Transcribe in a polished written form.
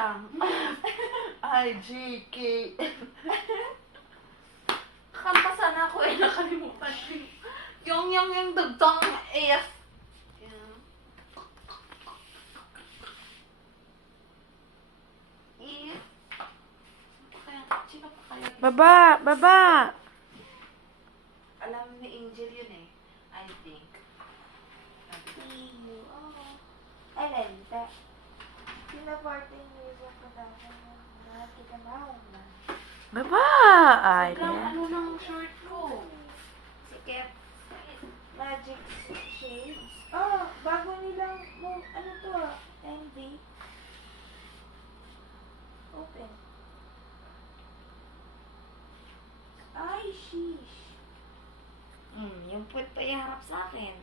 lang. IGK. Kanta sana ako eh, nakalimutan ko. Yung dugtong F. If. Sino pa kaya? Baba! Alam ni Angel yun eh. I think. Alenta. Pinaparting music ko dahil nakakita na ako na. Baba! Ay, Sobrang ano ng short ko. Sikip. Magic Shades. Oh, bago nilang, ano to ah, MV. Open. Ay, sheesh. yung puwet pa iharap sa akin.